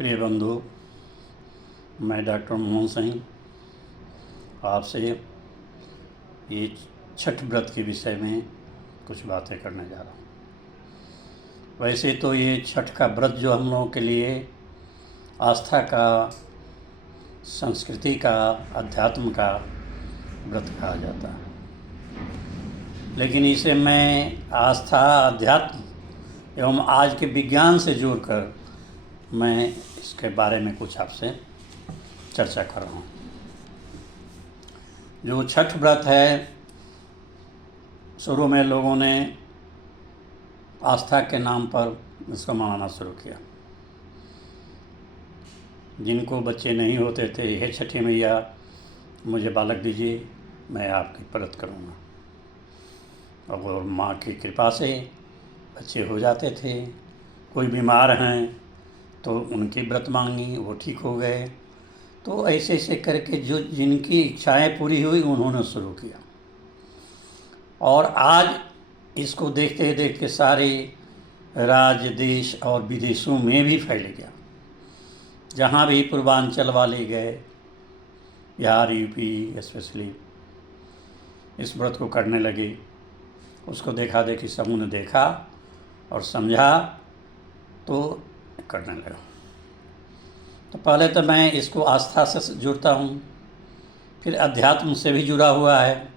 प्रिय बंधु, मैं डॉक्टर मोहन सिंह आपसे ये छठ व्रत के विषय में कुछ बातें करने जा रहा हूँ। वैसे तो ये छठ का व्रत जो हम लोगों के लिए आस्था का, संस्कृति का, अध्यात्म का व्रत कहा जाता है, लेकिन इसे मैं आस्था, अध्यात्म एवं आज के विज्ञान से जोड़कर मैं इसके बारे में कुछ आपसे चर्चा कर रहा हूँ। जो छठ व्रत है, शुरू में लोगों ने आस्था के नाम पर इसको मनाना शुरू किया। जिनको बच्चे नहीं होते थे, हे छठी मैया मुझे बालक दीजिए, मैं आपकी व्रत करूँगा। और माँ की कृपा से बच्चे हो जाते थे। कोई बीमार हैं तो उनकी व्रत मांगी, वो ठीक हो गए। तो ऐसे ऐसे करके जो जिनकी इच्छाएं पूरी हुई उन्होंने शुरू किया, और आज इसको देखते देखते सारे राज्य, देश और विदेशों में भी फैल गया। जहाँ भी पूर्वांचल वाले गए, बिहार, यूपी स्पेशली, इस व्रत को करने लगे। उसको देखा देखी समूह ने देखा और समझा तो करने लगा। तो पहले तो मैं इसको आस्था से जुड़ता हूँ, फिर अध्यात्म से भी जुड़ा हुआ है,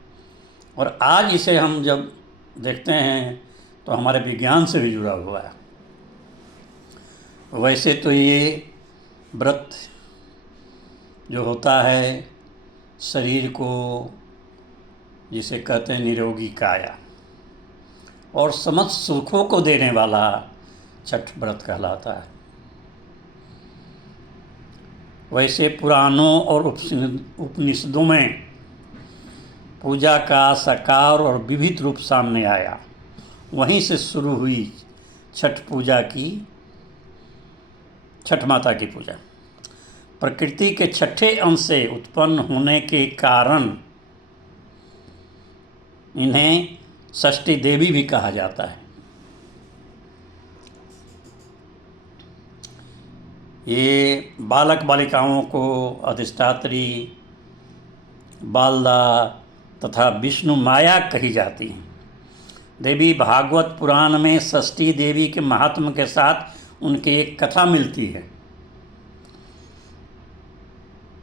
और आज इसे हम जब देखते हैं तो हमारे विज्ञान से भी जुड़ा हुआ है। वैसे तो ये व्रत जो होता है, शरीर को जिसे कहते हैं निरोगी काया और समस्त सुखों को देने वाला छठ व्रत कहलाता है। वैसे पुराणों और उपनिषदों में पूजा का साकार और विविध रूप सामने आया। वहीं से शुरू हुई छठ माता की पूजा। प्रकृति के छठे अंश से उत्पन्न होने के कारण इन्हें षष्ठी देवी भी कहा जाता है। ये बालक बालिकाओं को अधिष्ठात्री, बालदा तथा विष्णु माया कही जाती हैं। देवी भागवत पुराण में षष्ठी देवी के महात्म्य के साथ उनकी एक कथा मिलती है।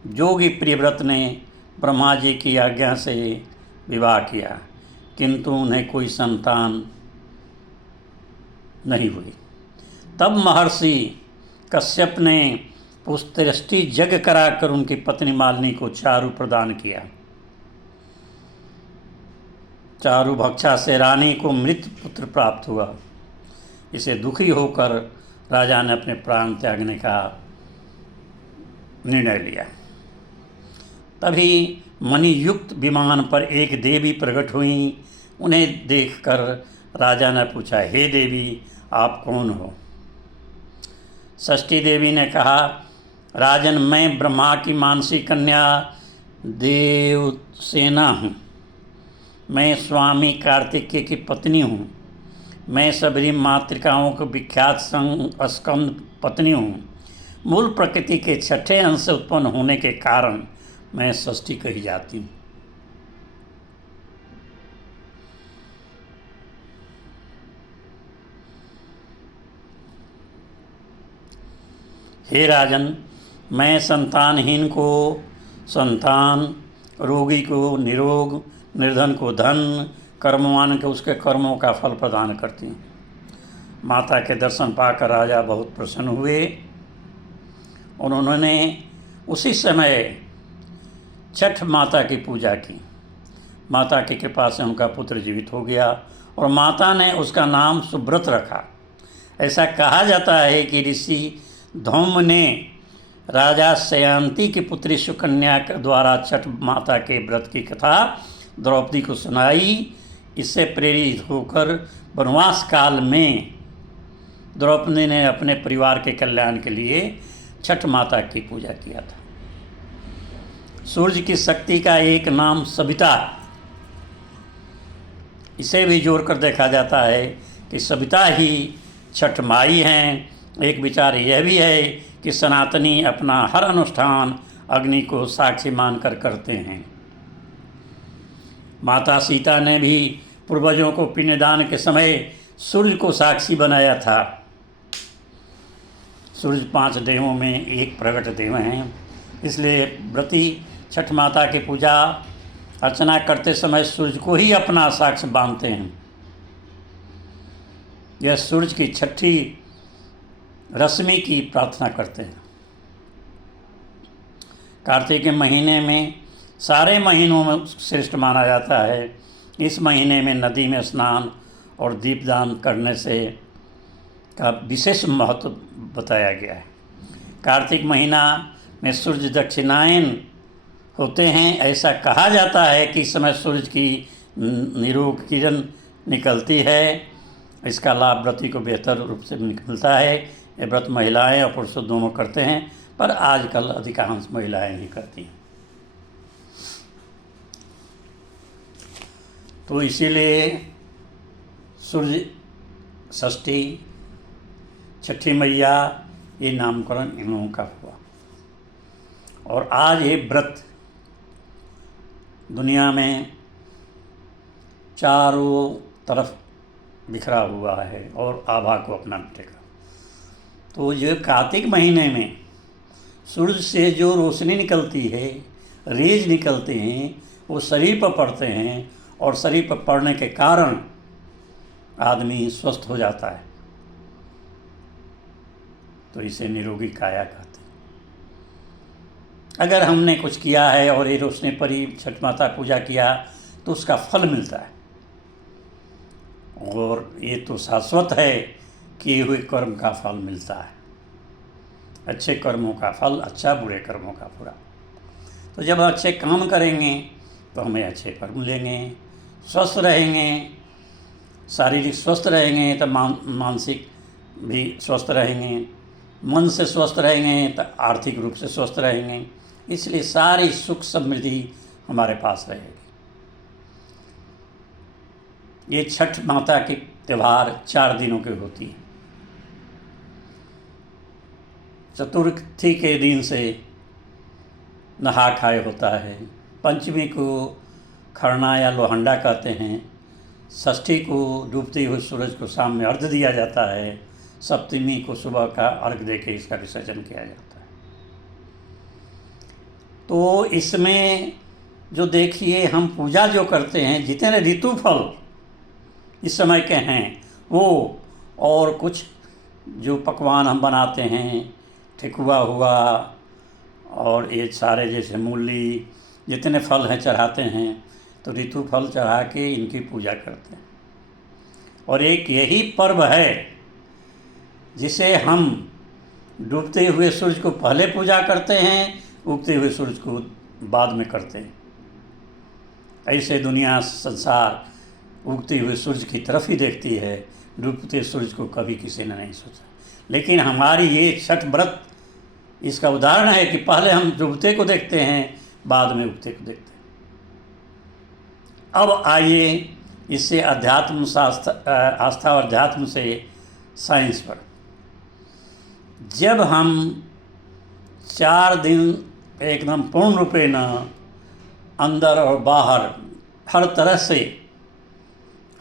जोगी प्रियव्रत ने ब्रह्मा जी की आज्ञा से विवाह किया, किंतु उन्हें कोई संतान नहीं हुई। तब महर्षि कश्यप ने पुष्टि यज्ञ कराकर उनकी पत्नी मालिनी को चारु प्रदान किया। चारु भक्षा से रानी को मृत पुत्र प्राप्त हुआ। इसे दुखी होकर राजा ने अपने प्राण त्यागने का निर्णय लिया। तभी मणियुक्त विमान पर एक देवी प्रकट हुई। उन्हें देखकर राजा ने पूछा, हे देवी, आप कौन हो? षष्ठी देवी ने कहा, राजन, मैं ब्रह्मा की मानसी कन्या देवसेना हूँ। मैं स्वामी कार्तिकेय की पत्नी हूँ। मैं सबरी मातृकाओं को विख्यात स्कंद पत्नी हूँ। मूल प्रकृति के छठे अंश से उत्पन्न होने के कारण मैं षष्ठी कही जाती हूँ। हे राजन, मैं संतानहीन को संतान, रोगी को निरोग, निर्धन को धन, कर्मवान को उसके कर्मों का फल प्रदान करती हूँ। माता के दर्शन पाकर राजा बहुत प्रसन्न हुए और उन्होंने उसी समय छठ माता की पूजा की। माता की कृपा से उनका पुत्र जीवित हो गया और माता ने उसका नाम सुब्रत रखा। ऐसा कहा जाता है कि ऋषि धौम्य ने राजा शयांति की पुत्री सुकन्या के द्वारा छठ माता के व्रत की कथा द्रौपदी को सुनाई। इससे प्रेरित होकर वनवास काल में द्रौपदी ने अपने परिवार के कल्याण के लिए छठ माता की पूजा किया था। सूर्य की शक्ति का एक नाम सविता। इसे भी जोड़कर देखा जाता है कि सविता ही छठ माई हैं एक विचार यह भी है कि सनातनी अपना हर अनुष्ठान अग्नि को साक्षी मानकर करते हैं। माता सीता ने भी पूर्वजों को पिंडदान के समय सूर्य को साक्षी बनाया था। सूर्य 5 देवों में एक प्रकट देव हैं, इसलिए व्रती छठ माता की पूजा अर्चना करते समय सूर्य को ही अपना साक्ष्य बांधते हैं। यह सूर्य की छठी रश्मि की प्रार्थना करते हैं। कार्तिक के महीने में सारे महीनों में श्रेष्ठ माना जाता है। इस महीने में नदी में स्नान और दीपदान करने से का विशेष महत्व बताया गया है। कार्तिक महीना में सूर्य दक्षिणायन होते हैं। ऐसा कहा जाता है कि इस समय सूर्य की निरोग किरण निकलती है। इसका लाभ व्रती को बेहतर रूप से मिलता है। ये व्रत महिलाएं और पुरुष दोनों करते हैं, पर आजकल अधिकांश महिलाएं ही करती हैं। तो इसीलिए सूर्य षष्ठी, छठी मैया, ये नामकरण इन लोगों का हुआ। और आज ये व्रत दुनिया में चारों तरफ बिखरा हुआ है और आभा को अपना मिटेगा। तो ये कार्तिक महीने में सूर्य से जो रोशनी निकलती है, रेज निकलते हैं, वो शरीर पर पड़ते हैं और शरीर पर पड़ने के कारण आदमी स्वस्थ हो जाता है। तो इसे निरोगी काया कहते हैं। अगर हमने कुछ किया है और ये रोशनी पर ही छठ माता पूजा किया तो उसका फल मिलता है। और ये तो शाश्वत है कि किए हुए कर्म का फल मिलता है। अच्छे कर्मों का फल अच्छा, बुरे कर्मों का बुरा। तो जब अच्छे काम करेंगे तो हमें अच्छे फल मिलेंगे, स्वस्थ रहेंगे, शारीरिक स्वस्थ रहेंगे तो मानसिक भी स्वस्थ रहेंगे, मन से स्वस्थ रहेंगे तो आर्थिक रूप से स्वस्थ रहेंगे। इसलिए सारी सुख समृद्धि हमारे पास रहेगी। ये छठ माता के त्यौहार 4 दिनों के होती है। चतुर्थी के दिन से नहा खाए होता है। पंचमी को खरना या लोहंडा कहते हैं। षष्ठी को डूबते हुए सूरज को शाम में अर्घ्य दिया जाता है। सप्तमी को सुबह का अर्घ्य देके इसका विसर्जन किया जाता है। तो इसमें जो देखिए हम पूजा जो करते हैं, जितने ऋतु फल इस समय के हैं वो, और कुछ जो पकवान हम बनाते हैं, ठेकुआ हुआ और ये सारे जैसे मूली, जितने फल हैं चढ़ाते हैं, तो ऋतु फल चढ़ा के इनकी पूजा करते हैं। और एक यही पर्व है जिसे हम डूबते हुए सूरज को पहले पूजा करते हैं, उगते हुए सूरज को बाद में करते हैं। ऐसे दुनिया संसार उगते हुए सूरज की तरफ ही देखती है, डूबते सूरज को कभी किसी ने नहीं सोचा। लेकिन हमारी ये छठ व्रत इसका उदाहरण है कि पहले हम डूबते को देखते हैं, बाद में उगते को देखते हैं। अब आइए इससे अध्यात्म आस्था और अध्यात्म से साइंस पर। जब हम 4 दिन एकदम पूर्ण रूपे न अंदर और बाहर हर तरह से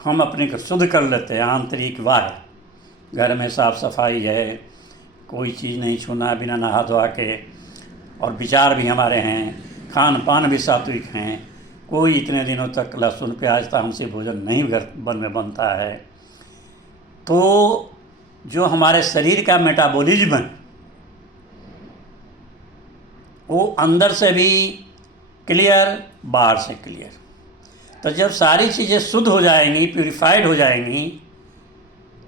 हम अपने को शुद्ध कर लेते हैं, आंतरिक बाहर, घर में साफ सफाई है, कोई चीज़ नहीं छूना बिना नहा धोआ के, और विचार भी हमारे हैं, खान पान भी सात्विक हैं, कोई इतने दिनों तक लहसुन प्याज था हमसे भोजन नहीं घर में बनता है। तो जो हमारे शरीर का मेटाबॉलिज्म है वो अंदर से भी क्लियर, बाहर से क्लियर। तो जब सारी चीज़ें शुद्ध हो जाएंगी, प्यूरिफाइड हो जाएंगी,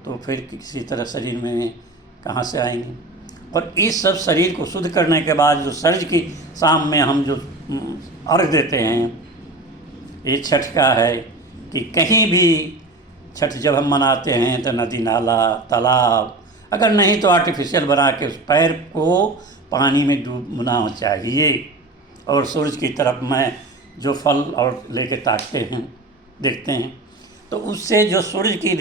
तो फिर किसी तरह शरीर में कहाँ से आएंगी। और इस सब शरीर को शुद्ध करने के बाद जो सूरज की शाम में हम जो अर्घ देते हैं, ये छठ का है कि कहीं भी छठ जब हम मनाते हैं तो नदी नाला तालाब, अगर नहीं तो आर्टिफिशियल बना के उस पैर को पानी में डूबना चाहिए और सूरज की तरफ में जो फल और लेके ताकते हैं, देखते हैं, तो उससे जो सूरज की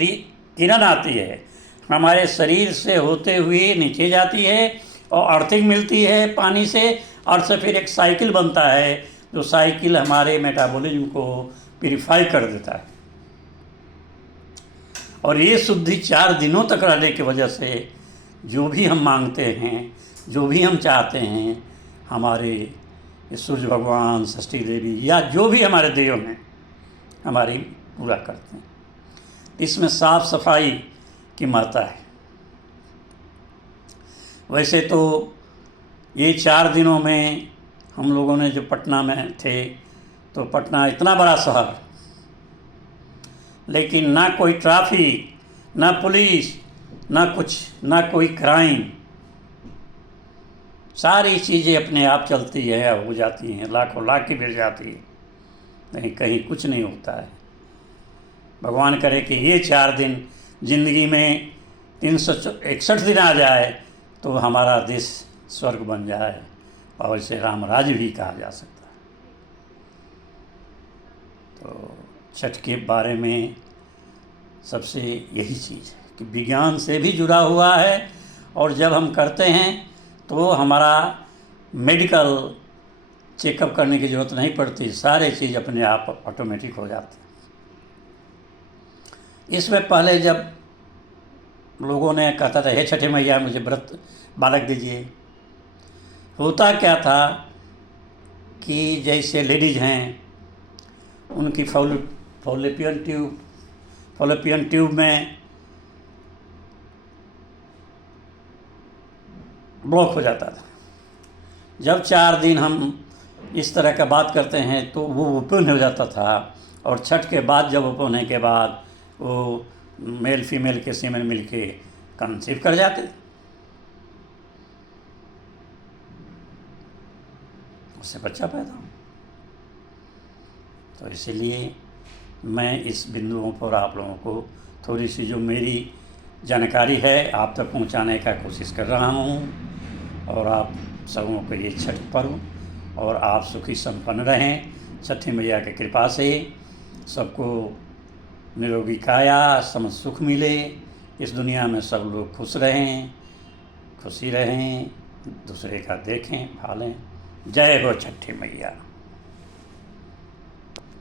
किरण आती है हमारे शरीर से होते हुए नीचे जाती है और अर्थिंग मिलती है पानी से, अर्थ से फिर एक साइकिल बनता है, जो साइकिल हमारे मेटाबॉलिज्म को प्यूरिफाई कर देता है। और ये शुद्धि 4 दिनों तक रहने की वजह से जो भी हम मांगते हैं, जो भी हम चाहते हैं, हमारे सूर्य भगवान, षष्ठी देवी या जो भी हमारे देव हैं हमारी पूरा करते हैं। इसमें साफ सफाई की महत्ता है। वैसे तो ये 4 दिनों में हम लोगों ने जो पटना में थे, तो पटना इतना बड़ा शहर, लेकिन ना कोई ट्रैफिक, ना पुलिस, ना कुछ, ना कोई क्राइम, सारी चीज़ें अपने आप चलती है, हो जाती हैं, लाखों लाख की भीड़ जाती है, नहीं कहीं कुछ नहीं होता है। भगवान करे कि ये 4 दिन ज़िंदगी में 361 दिन आ जाए तो हमारा देश स्वर्ग बन जाए, और इसे राम राज्य भी कहा जा सकता है। तो छठ के बारे में सबसे यही चीज़ है कि विज्ञान से भी जुड़ा हुआ है, और जब हम करते हैं तो हमारा मेडिकल चेकअप करने की ज़रूरत नहीं पड़ती, सारे चीज़ अपने आप ऑटोमेटिक हो जाते हैं। इसमें पहले जब लोगों ने कहता था हे छठे मैया मुझे व्रत बालक दीजिए, होता क्या था कि जैसे लेडीज़ हैं उनकी फॉलोपियन ट्यूब में ब्लॉक हो जाता था। जब 4 दिन हम इस तरह का बात करते हैं तो वो ओपन हो जाता था, और छठ के बाद जब ओपन होने के बाद वो मेल फीमेल के सीमेन मिलके कंसीव कर जाते, उससे बच्चा पैदा हो। तो इसीलिए मैं इस बिंदुओं पर आप लोगों को थोड़ी सी जो मेरी जानकारी है आप तक पहुंचाने का कोशिश कर रहा हूं, और आप सबों को ये छठ पर्व, और आप सुखी संपन्न रहें छठी मैया की कृपा से। सबको निरोगी काया, समझ सुख मिले, इस दुनिया में सब लोग खुश रहें, खुशी रहें, दूसरे का देखें, भालें। जय हो छठी मैया।